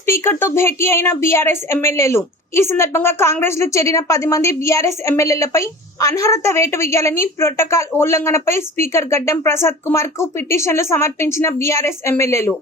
స్పీకర్తో భేటీ అయిన బీఆర్ఎస్ ఎమ్మెల్యేలు. ఈ సందర్భంగా కాంగ్రెస్లో చేరిన పది మంది బీఆర్ఎస్ ఎమ్మెల్యేలపై అనర్హత వేటు వేయాలని ప్రోటోకాల్ ఉల్లంఘనపై స్పీకర్ గడ్డం ప్రసాద్ కుమార్కు పిటిషన్లు సమర్పించిన బీఆర్ఎస్ ఎమ్మెల్యేలు.